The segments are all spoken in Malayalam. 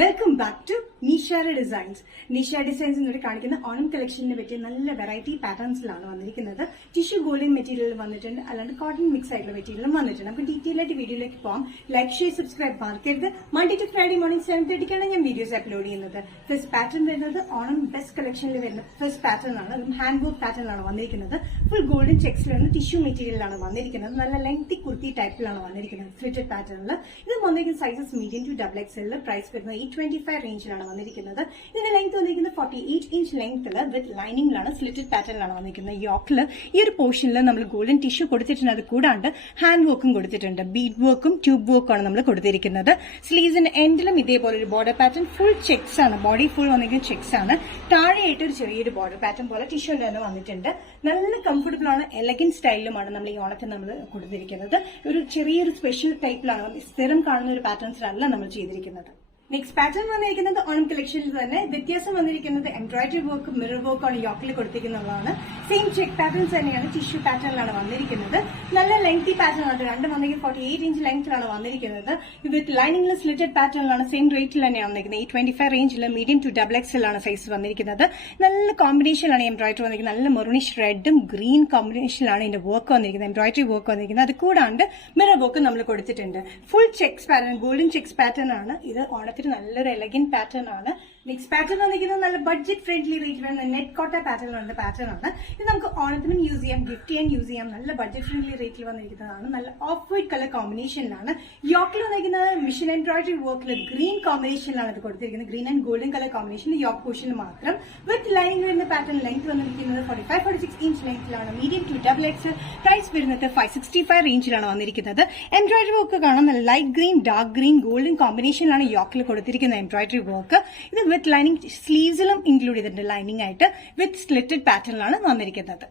Welcome back to Nishara designs. Nishara designs എന്നൊരു കാണിക്കുന്ന ഓണം കളക്ഷനെ പറ്റിയ നല്ല വെറൈറ്റി പാറ്റേൺസിലാണ് വന്നിരിക്കുന്നത്. ടിഷ്യൂ ഗോൾഡൻ മെറ്റീരിയൽ വന്നിട്ടുണ്ട്, അല്ലാണ്ട് കോട്ടൺ മിക്സ് ആയിട്ടുള്ള മെറ്റീരിയലും വന്നിട്ടുണ്ട്. നമുക്ക് ഡീറ്റെയിൽ ആയിട്ട് വീഡിയോയിലേക്ക് പോകാം. ലൈക്ക്, ഷെയർ, സബ്സ്ക്രൈബ് മറക്കരുത്. മൺഡേ ടു ഫ്രൈഡേ മോർണിംഗ് 7:30 ഞാൻ വീഡിയോസ് അപ്ലോഡ് ചെയ്യുന്നത്. ഫസ്റ്റ് പാറ്റേൺ വരുന്നത് ഓണം ബെസ്റ്റ് കളക്ഷനിൽ വരുന്ന ഫസ്റ്റ് പാറ്റേൺ ആണ്. അതും ഹാൻഡ് വർക്ക് പാറ്റേണിലാണ് വന്നിരിക്കുന്നത്. ഫുൾ ഗോൾഡൻ ചെക്സിലാണ്, ടിഷ്യൂ മെറ്റീരിയലാണ് വന്നിരിക്കുന്നത്. നല്ല ലെങ്തി കുർത്തി ടൈപ്പിലാണ് വന്നിരിക്കുന്നത്. സ്ലിറ്റഡ് പാറ്റേണിൽ ഇത് വന്നിരിക്കുന്ന sizes medium to XXL. Price വരുന്നത് 825 റേഞ്ചിലാണ് വന്നിരിക്കുന്നത്. ഇതിന്റെ ലെങ്ത് വന്നിരിക്കുന്നത് 48 ഇഞ്ച് ലെങ്ത്തിൽ വിത്ത് ലൈനിങ്ങിലാണ്, സ്ലിറ്റഡ് പാറ്റേണിലാണ് വന്നിരിക്കുന്നത്. യോക്കിൽ ഈ ഒരു പോർഷനിൽ നമ്മൾ ഗോൾഡൻ ടിഷ്യൂ കൊടുത്തിട്ടുണ്ട്. അത് കൂടാണ്ട് ഹാൻഡ് വർക്കും കൊടുത്തിട്ടുണ്ട്. ബീഡ് വർക്കും ട്യൂബ് വർക്കും ആണ് നമ്മൾ കൊടുത്തിരിക്കുന്നത്. സ്ലീവ്സിന്റെ എൻഡിലും ഇതേപോലെ ഒരു ബോർഡർ പാറ്റേൺ, ഫുൾ ചെക്സ് ആണ്. ബോഡി ഫുൾ വന്നിരിക്കുന്ന ചെക്സ് ആണ്. താഴെയായിട്ട് ഒരു ചെറിയൊരു ബോർഡർ പാറ്റേൺ പോലെ ടിഷ്യൂവിൽ തന്നെ വന്നിട്ടുണ്ട്. നല്ല കംഫർട്ടബിൾ ആണ്, എലഗന്റ് സ്റ്റൈലിലുമാണ് നമ്മൾ ഈ ഓണത്തിന് നമ്മൾ കൊടുത്തിരിക്കുന്നത്. ഒരു ചെറിയൊരു സ്പെഷ്യൽ ടൈപ്പിലാണ്, സ്ഥിരം കാണുന്ന ഒരു പാറ്റേൺസിലല്ല നമ്മൾ ചെയ്തിരിക്കുന്നത്. നെക്സ്റ്റ് പാറ്റേൺ വന്നിരിക്കുന്നത് ഓണം കളക്ഷനിൽ തന്നെ വ്യത്യാസം വന്നിരിക്കുന്നത് എംബ്രോയിഡറി വർക്ക്, മിറർ വർക്ക് ആണ് യോക്കിൽ കൊടുത്തിരിക്കുന്നതാണ്. സെയിം ചെക്ക് പാറ്റേൺസ് തന്നെയാണ്, ടിഷ്യൂ പാറ്റേണിലാണ് വന്നിരിക്കുന്നത്. നല്ല ലെങ്തി പാറ്റേൺ ആണ്. രണ്ടും വന്നിരിക്കുന്നത് 48 ഇഞ്ച് ലെങ്ത്തിലാണ് വന്നിരിക്കുന്നത്. വിത്ത് ലൈനിങ്ങിൽ സ്ലിറ്റഡ് പാറ്റേണിലാണ്. സെയിം റേറ്റിൽ തന്നെയാണ് വന്നിരിക്കുന്നത്. 825 റേഞ്ചിൽ മീഡിയം ടു XXL ആണ് സൈസ് വന്നിരിക്കുന്നത്. നല്ല കോമ്പിനേഷനിലാണ് എംബ്രോയിഡറി വന്നിരിക്കുന്നത്. നല്ല മെറൂണിഷ് റെഡും ഗ്രീൻ കോമ്പിനേഷനിലാണ് ഇതിന്റെ വർക്ക് വന്നിരിക്കുന്നത്. എംബ്രോയിഡറി വർക്ക് വന്നിരിക്കുന്നത്. അത് കൂടാണ്ട് മിറർ വർക്ക് നമ്മൾ കൊടുത്തിട്ടുണ്ട്. Full checks pattern, golden checks pattern ആണ് ഇത്. ഓണത്തിന് നല്ലൊരു എലഗന്റ് പാറ്റേൺ ആണ്. നെക്സ്റ്റ് പാറ്റേൺ വന്നിരിക്കുന്നത് നല്ല ബഡ്ജറ്റ് ഫ്രണ്ട്ലി റേറ്റ് വരുന്ന നെറ്റ് കോട്ട പാറ്റേൺ ആണ്. പാറ്റേൺ ആണ് ഇത്. നമുക്ക് ഓണത്തിനും യൂസ് ചെയ്യാം, ഗിഫ്റ്റ് ചെയ്യാൻ യൂസ് ചെയ്യാം. നല്ല ബഡ്ജറ്റ് ഫ്രണ്ട്ലി റേറ്റിൽ വന്നിരിക്കുന്നതാണ്. നല്ല ഓഫ് വൈറ്റ് കളർ കോമ്പിനേഷനിലാണ്. യോക്കിൽ വന്നിരിക്കുന്നത് മിഷൻ എംബ്രോയിഡറി വർക്കിൽ ഗ്രീൻ കോമ്പിനേഷനിലാണ് ഇത് കൊടുത്തിരിക്കുന്നത്. Green and golden colour combination yoke പോർഷനിൽ മാത്രം. വിത്ത് ലൈനിങ് വരുന്ന പാറ്റേൺ ലെങ്ത് വന്നിരിക്കുന്നത് 45-46 ഇഞ്ച് ലെങ്ത്തിലാണ്. Medium to XXL. പ്രൈസ് വരുന്നത് 565 റേഞ്ചിലാണ് വന്നിരിക്കുന്നത്. എംബ്രോയിഡറി വർക്ക് കാണാൻ നല്ല light green, dark green, golden കോമ്പിനേഷനിലാണ് യോക്കിൽ കൊടുത്തിരിക്കുന്ന എംബ്രോയിഡറി വർക്ക്. ഇത് വിത്ത് ലൈനിങ് സ്ലീവ്സിലും ഇൻക്ലൂഡ് ചെയ്തിട്ടുണ്ട്. ലൈനിങ് ആയിട്ട് വിത്ത് സ്ലിറ്റഡ് പാറ്റേണിലാണ് വന്നിരിക്കുന്നത്.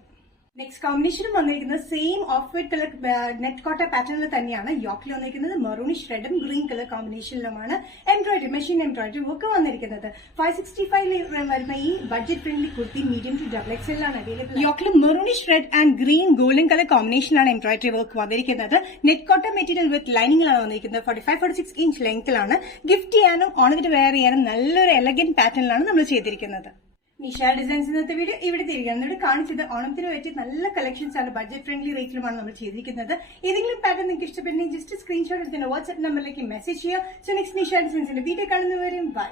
നെക്സ്റ്റ് കോമ്പിനേഷനും വന്നിരിക്കുന്നത് same off white colour net Kota പാറ്റേണിൽ തന്നെയാണ്. യോക്കിൽ വന്നിരിക്കുന്നത് മെറൂണിഷ് റെഡും ഗ്രീൻ കളർ കോമ്പിനേഷനിലുമാണ് എംബ്രോയിഡറി, മെഷീൻ എംബ്രോയിഡറി വർക്ക് വന്നിരിക്കുന്നത്. 565 വരുന്ന ഈ budget friendly kurti medium to XXL ആണ് അവൈലബിൾ. യോക്കിൽ maroonish red and green golden colour കോമ്പിനേഷനിലാണ് എംബ്രോയിഡറി വർക്ക് വന്നിരിക്കുന്നത്. നെറ്റ് കോട്ട മെറ്റീരിയൽ വിത്ത് ലൈനിങ്ങിലാണ് വന്നിരിക്കുന്നത്. 45-46 ഇഞ്ച് ലെങ്ത്തിലാണ്. ഗിഫ്റ്റ് ചെയ്യാനും ഓണത്തിന് വെയർ ചെയ്യാനും നല്ലൊരു എലഗന്റ് പാറ്റേണിലാണ് നമ്മൾ ചെയ്തിരിക്കുന്നത്. നിഷാര ഡിസൈൻസ് ഇന്നത്തെ വീഡിയോ ഇവിടെ തിരികെയാണ്. ഇവിടെ കാണിച്ചത് ഓണത്തിന് പറ്റിയ നല്ല കളക്ഷൻസ് ആണ്. ബഡ്ജറ്റ് ഫ്രണ്ട്ലി റേറ്റിലുമാണ് നമ്മൾ ചെയ്തിരിക്കുന്നത്. ഏതെങ്കിലും പാറ്റേൺ നിങ്ങൾക്ക് ഇഷ്ടപ്പെടുന്നെങ്കിൽ ജസ്റ്റ് സ്ക്രീൻഷോട്ട് എടുത്ത് വാട്സ്ആപ്പ് നമ്പറിലേക്ക് മെസ്സേജ് ചെയ്യുക. സോ നെക്സ്റ്റ് നിഷാര ഡിസൈൻസിന്റെ വീഡിയോ കാണുന്നവരെയും ബൈ.